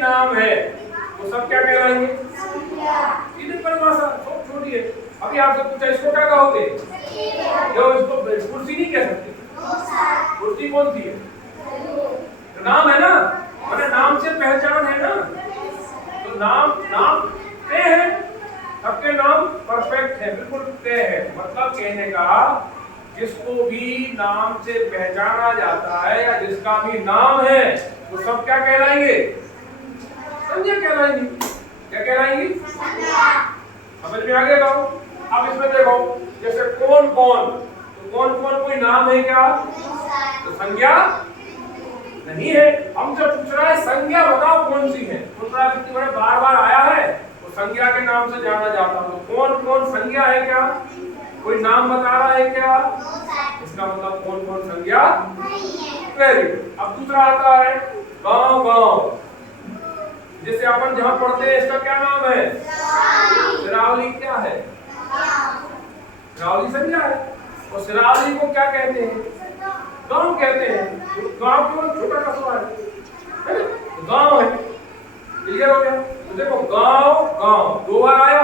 नाम है वो सब क्या कहलाएंगे? सीधी परिभाषा, बहुत छोटी है। अभी आपसे पूछा इसको क्या कहोगे? जो इसको कुर्सी नहीं कह सकते, कुर्सी कौन सी है? तो नाम है ना, मैंने नाम से पहचान है ना, तो नाम नाम तय है, सबके नाम परफेक्ट है, बिल्कुल तय है। मतलब कहने का जिसको भी नाम से पहचाना जाता है या जिसका भी नाम है वो सब क्या कहलाएंगे? संज्ञा कहलाएंगे। क्या कहलाएंगे? समझ में आ गया? अब इसमें देखो, जैसे कौन कौन, तो कौन कौन कोई नाम है क्या? तो संज्ञा नहीं है। हमसे पूछ रहा है संज्ञा बताओ कौन सी है। पुनरावृत्ति में बार बार आया है तो संज्ञा के नाम से जाना जाता है। तो कौन कौन संज्ञा है क्या? कोई नाम बता रहा है क्या? इसका मतलब कौन कौन संज्ञा वेरी गुड। अब दूसरा आता है गांव गांव। जैसे अपन जहां पढ़ते हैं इसका क्या नाम है? सिरावली। क्या है? सिरावली संज्ञा है। और सिरावली को क्या कहते हैं? गांव कहते हैं। गांव क्यों? छोटा कस्बा है, गांव है। क्लियर हो गया? तो देखो गांव गांव दो बार आया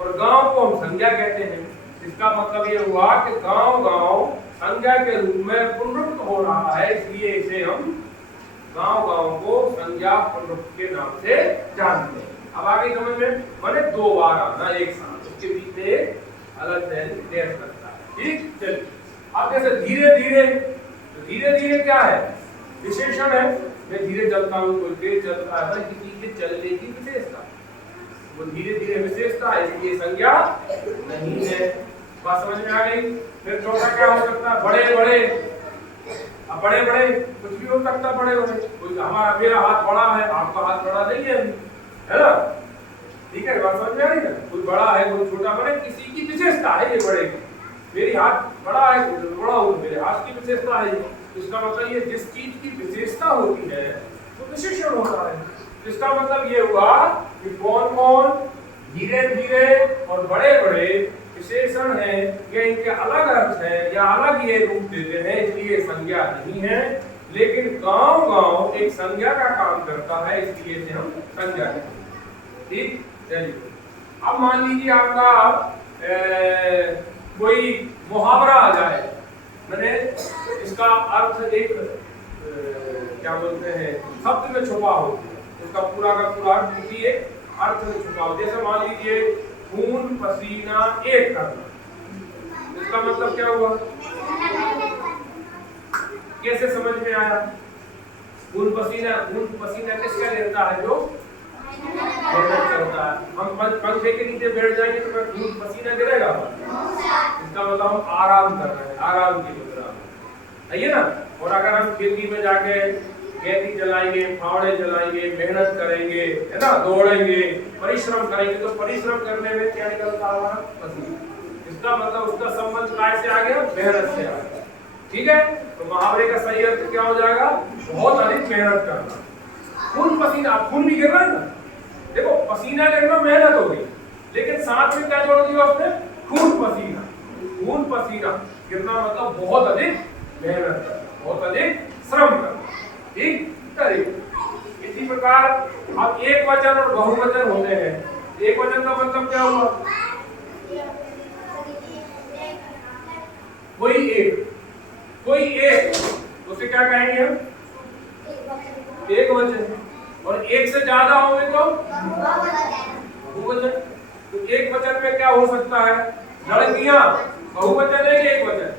और गांव को हम संज्ञा कहते हैं। इसका मतलब ये हुआ कि गांव गांव संज्ञा के रूप में पुनरुक्त हो रहा है, इसलिए इसे हम गांव गांव को संज्ञा पुनरुक्त के नाम से जानते हैं। अब आगे समझ में, मैंने दो बार आना एक साथ, उसके बीच में एक अलग देश लगता है। ठीक, चलिए अब जैसे धीरे धीरे, तो धीरे धीरे क्या है? विशेषण है। मैं धीरे चलता हूँ, कोई तेज चलता है, किसी के चलने की विशेषता, वो धीरे धीरे विशेषता है, इसलिए संज्ञा नहीं है। बात समझ में आ गई? फिर चौथा क्या हो सकता है? बड़े बड़े। अब बड़े बड़े कुछ भी हो सकता है। बड़े बड़े कोई, हमारा मेरा हाथ बड़ा है, आपका हाथ बड़ा नहीं है, है ना? ठीक है, बात समझ में आ रही है? कोई बड़ा है कोई छोटा, बड़े किसी की विशेषता है ये बड़े की। मेरी हाथ बड़ा है, बड़ा हो, मेरे हाथ की विशेषता है। इसका मतलब ये जिस चीज की विशेषता होती है तो विशेषण होता है। इसका मतलब ये हुआ कि कौन कौन धीरे धीरे और बड़े बड़े विशेषण है, या इनके अलग अर्थ है या अलग ये रूप देते हैं, इसलिए संज्ञा नहीं है। लेकिन गांव गांव एक संज्ञा का काम करता है, इसलिए इसे हम संज्ञा कहते हैं। ठीक, चलिए अब मान लीजिए आपका कोई मुहावरा आ जाए, मैंने इसका अर्थ एक क्या बोलते हैं शब्द में छुपा हो, इसका पूरा का पूरा अर्थ किसी एक अर्थ में छुपा हो। जैसे मान लीजिए खून पसीना एक करना, इसका मतलब क्या हुआ? कैसे समझ में आया? खून पसीना किसका लेता है? जो मेहनत करता है। हम पंखे के नीचे बैठ जाएंगे तो खून पसीना गिरेगा, इसका मतलब हम आराम कर रहे हैं, आराम की मुद्रा है ये ना। और अगर हम खेती में जाके खेती चलाएंगे, फावड़े चलाएंगे, मेहनत करेंगे, है ना, दौड़ेंगे, परिश्रम करेंगे, तो परिश्रम करने में क्या निकलता होगा? पसीना। इसका मतलब उसका संबंध काय से आ गया? मेहनत से आ गया। ठीक है, तो मुहावरे का सही अर्थ क्या हो जाएगा? बहुत अधिक मेहनत करना। खून पसीना, खून भी गिर रहा है ना, देखो पसीना गिरना मेहनत हो गई, लेकिन साथ में क्या जोड़ दिया उसने? खून पसीना। खून पसीना गिरना मतलब बहुत अधिक मेहनत करना, बहुत अधिक श्रम करना। ठीक, करिए। इसी प्रकार अब एक वचन और बहुवचन होते हैं। एक वचन का मतलब क्या हुआ? कोई एक, कोई एक, उसे क्या कहेंगे हम? एक वचन। और एक से ज्यादा होंगे तो बहुवचन। तो एक वचन में क्या हो सकता है? लड़कियां बहुवचन है कि एक वचन?